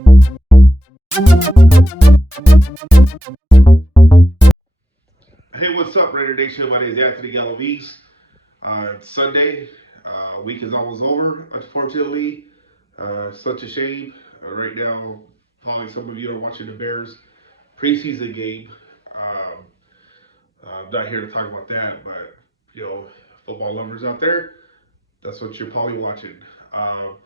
Hey, what's up, Raider Nation? My name is Anthony Galavis. It's Sunday. Week is almost over, unfortunately. Such a shame. Right now, probably some of you are watching the Bears preseason game. Um, I'm not here to talk about that, but you know, football lovers out there, that's what you're probably watching. Um,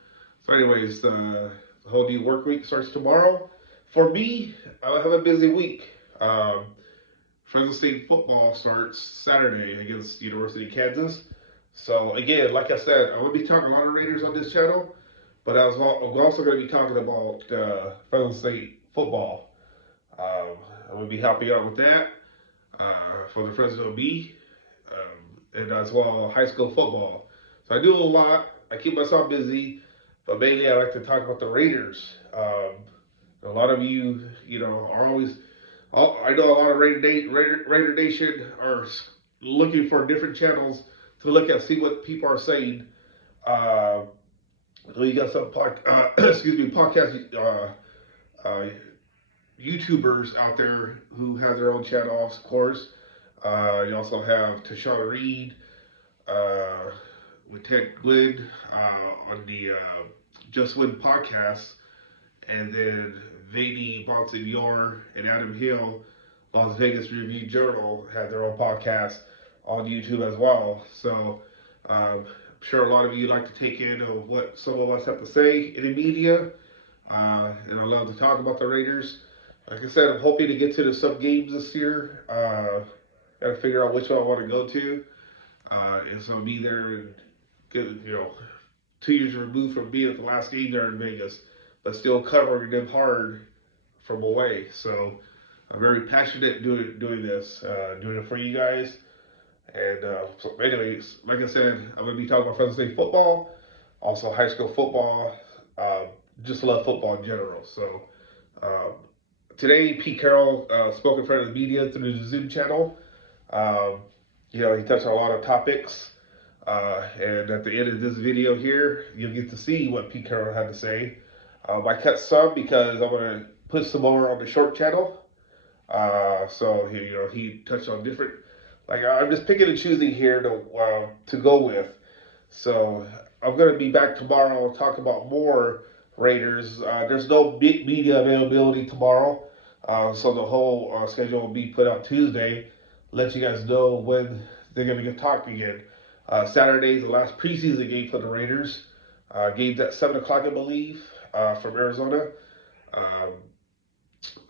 anyways, the whole new work week starts tomorrow. For me, I'll have a busy week. Um, Fresno State football starts Saturday against University of Kansas. So again, like I said, I will be talking a lot of Raiders on this channel, but I'm also going to be talking about Fresno State football. I'm going to be helping out with that for the Fresno Bee, and as well high school football. So I do a lot. I keep myself busy, but mainly I like to talk about the Raiders. A lot of you, are always. I know a lot of Raider Nation are looking for different channels to look at, see what people are saying. Uh, you got some podcast uh, YouTubers out there who have their own channels, of course. You also have Tashana Reed uh, with Ted Glynn on the Just Win podcast, and then Vaney Bonsignor and Adam Hill, Las Vegas Review Journal, had their own podcast on YouTube as well. So I'm sure a lot of you like to take in of what some of us have to say in the media, and I love to talk about the Raiders. Like I said, I'm hoping to get to the sub games this year. Got to figure out which one I want to go to, and so I'll be there and get 2 years removed from being at the last game there in Vegas, but still covering them hard from away. So I'm very passionate doing this, doing it for you guys. And so, anyways, like I said, I'm gonna be talking about Fresno State football, also high school football. Uh, just love football in general. So um, today, Pete Carroll spoke in front of the media through the Zoom channel. Um, he touched on a lot of topics. And at the end of this video here, you'll get to see what Pete Carroll had to say. I cut some because I'm going to put some more on the short channel. So he touched on different. Like I'm just picking and choosing here to go with. So I'm going to be back tomorrow and talk about more Raiders. There's no big media availability tomorrow, so the whole schedule will be put out Tuesday. Let you guys know when they're going to get talking again. Saturday is the last preseason game for the Raiders. Game's at 7 o'clock, I believe, from Arizona. Um,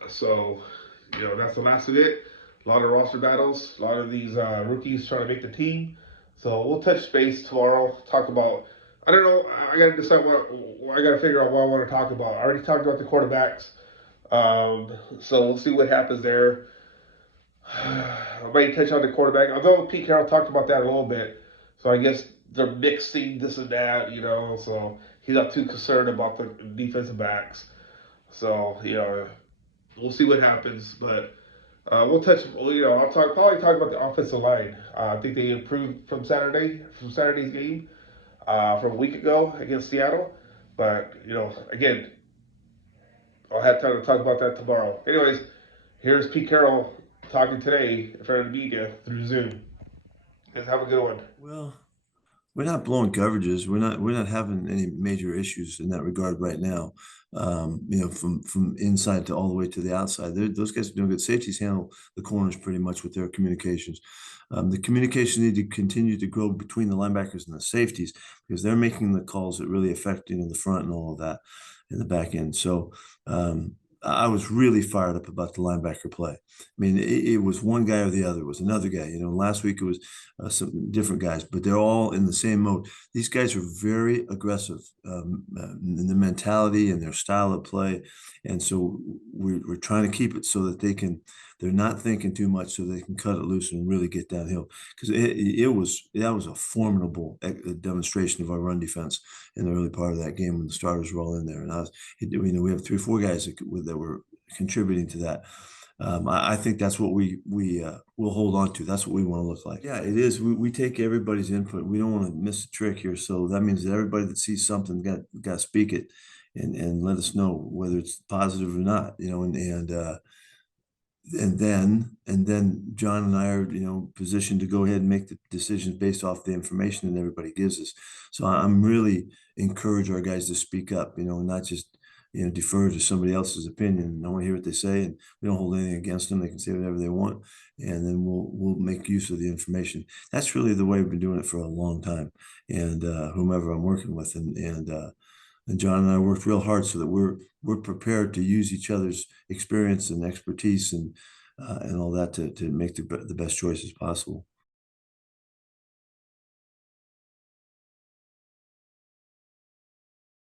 so, that's the last of it. A lot of roster battles, a lot of these rookies trying to make the team. So we'll touch base tomorrow, talk about, I don't know, I got to decide I got to figure out what I want to talk about. I already talked about the quarterbacks. So we'll see what happens there. I might touch on the quarterback, although Pete Carroll talked about that a little bit. So I guess they're mixing this and that, so he's not too concerned about the defensive backs. So, we'll see what happens. But we'll touch, I'll probably talk about the offensive line. I think they improved from Saturday's game, from a week ago against Seattle. But, again, I'll have time to talk about that tomorrow. Anyways, here's Pete Carroll talking today in front of the media through Zoom. Guys, have a good one. Well, we're not blowing coverages. We're not having any major issues in that regard right now. From inside to all the way to the outside, those guys are doing good. Safeties handle the corners pretty much with their communications. The communication need to continue to grow between the linebackers and the safeties because they're making the calls that really affect the front and all of that in the back end. So I was really fired up about the linebacker play. I mean, it was one guy or the other. It was another guy. Last week it was some different guys, but they're all in the same mode. These guys are very aggressive in the mentality and their style of play, and so we're trying to keep it so that they're not thinking too much, so they can cut it loose and really get downhill. Because that was a formidable demonstration of our run defense in the early part of that game when the starters were all in there, and we have 3 or 4 guys that were contributing to that. I think that's what we will hold on to. That's what we want to look like. Yeah, it is. We take everybody's input. We don't want to miss a trick here. So that means that everybody that sees something got to speak it. and let us know whether it's positive or not, and then John and I are, positioned to go ahead and make the decisions based off the information that everybody gives us. So I'm really encourage our guys to speak up, and not just, defer to somebody else's opinion. I want to hear what they say, and we don't hold anything against them. They can say whatever they want, and then we'll make use of the information. That's really the way we've been doing it for a long time. And whomever I'm working with, and John and I worked real hard so that we're prepared to use each other's experience and expertise and all that to make the best choices possible.